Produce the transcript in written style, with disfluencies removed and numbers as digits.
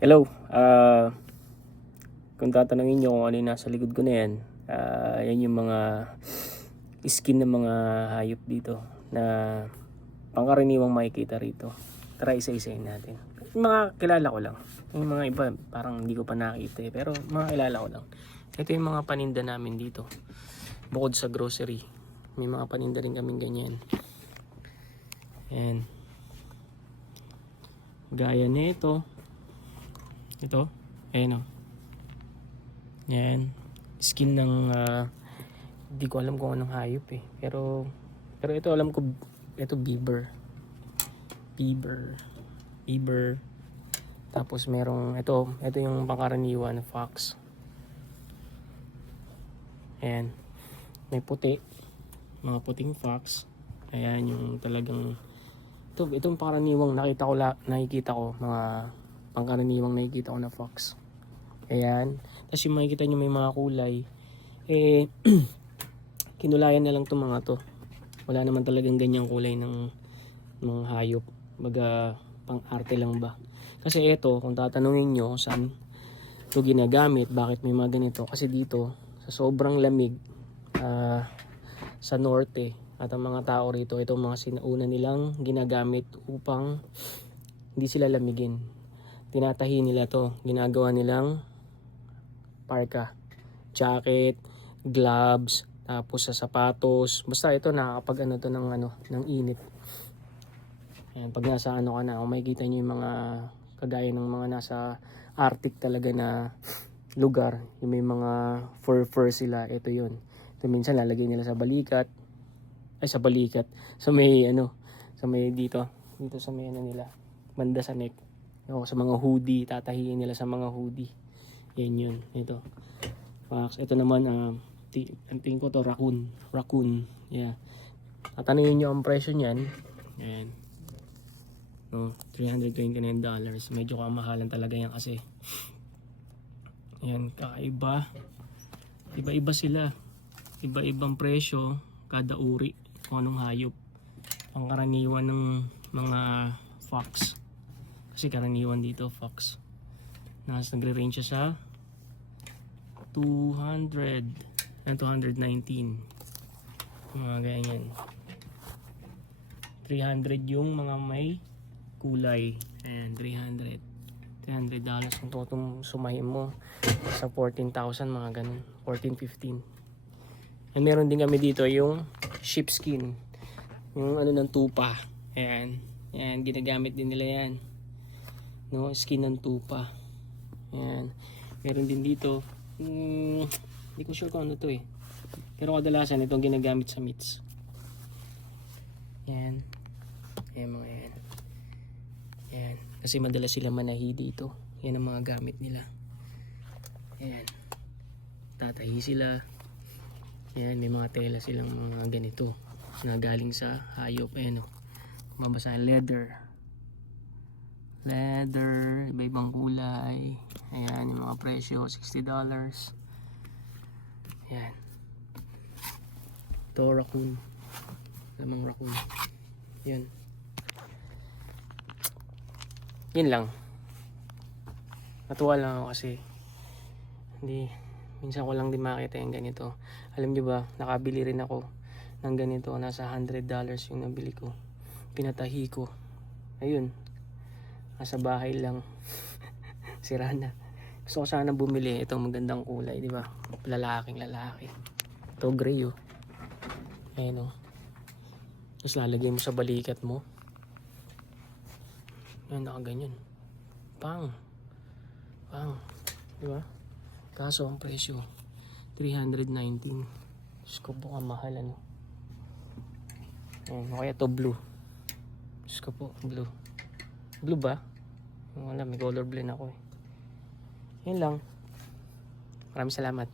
Hello, kung tatanungin nyo kung ano yung nasa likod ko na yan, yan yung mga skin ng mga hayop dito na pangkaraniwang makikita rito. Tara isa-isahin natin. Yung mga kilala ko lang. Yung mga iba parang hindi ko pa nakita pero mga kilala ko lang. Ito yung mga paninda namin dito. Bukod sa grocery, may mga paninda rin kaming ganyan. Ayan. Gaya nito. Ito, ayan o. Yan. Skin ng, hindi ko alam kung anong hayop eh. Pero ito alam ko, ito beaver. Beaver. Tapos merong, ito yung pangkaraniwan na fox. Ayan. May puti. Mga puting fox. Ayan yung talagang, itong pangkaraniwang nakikita ko, mga pangkaraniwang nakikita ko na fox. Ayan. Tapos yung makikita nyo may mga kulay. Kinulayan na lang itong mga to. Wala naman talagang ganyang kulay ng mga hayop. Baga pang arte lang ba. Kasi ito, kung tatanungin nyo saan ito ginagamit, bakit may mga ganito. Kasi dito, sa sobrang lamig, sa norte, at ang mga tao rito, itong mga sinauna nilang ginagamit upang hindi sila lamigin. Tinatahi nila to, ginagawa nilang parka, jacket, gloves, tapos sa sapatos. Basta ito nakakapag ng init. Ayan, pag nasa ka na, kung makikita nyo yung mga kagaya ng mga nasa Arctic talaga na lugar, yung may mga fur sila, ito yun. Ito minsan lalagay nila sa balikat, sa may sa may dito sa may nila, banda sa neck. O sa mga hoodie, tatahiin nila sa mga hoodie. Yan yun. Ito. Fox. Ito naman, ang tingin ko to, raccoon. Yeah. Tatanungin nyo ang presyo niyan. Ayan. No, $329. Medyo kamahalan talaga yan kasi. Ayan, kakaiba. Iba-iba sila. Iba-ibang presyo kada uri kung anong hayop. Pangkaraniwan ng mga fox. Kasi karaniwan dito fox. Nagre-range siya sa 200 and 219. Mga ganyan. 300 yung mga may kulay. Ayan, $300 kung itong sumahin mo sa 14,000 mga ganun. 14-15. And meron din kami dito yung sheepskin. Yung ng tupa. Ayan. Ayan, ginagamit din nila yan. No, skin ng tupa. Ayan. Meron din dito. Hindi ko sure kung ano to eh. Pero kadalasan itong ginagamit sa meats. Ayan. Ayan mga yan. Ayan. Kasi madalas sila manahi dito. Yan ang mga gamit nila. Ayan. Tatahi sila. Ayan. May mga tela silang mga ganito na galing sa hayop. Ayan o. Mabasa leather, iba-ibang kulay. Ayan yung mga presyo, $60. Ayan. Ito raccoon. Lamang raccoon. Yan. Yan lang. Natuwa lang ako kasi minsan ko lang din makita yung ganito. Alam nyo ba, nakabili rin ako ng ganito. Nasa $100 yung nabili ko. Pinatahi ko. Ayun. Nasa bahay lang. Sira na. Gusto ko sana bumili itong magandang kulay, di ba? Lalaki. Ito gray oh. Ayan oh. Tapos lalagay mo sa balikat mo. Ayan, nakaganyan. Pang. Di ba? Kaso ang presyo $319. Diyos ko po, mahal ano. Ayan, kaya to blue. Diyos ko po, blue. Blue ba? Wala, may color blend ako eh. Yan lang. Maraming salamat.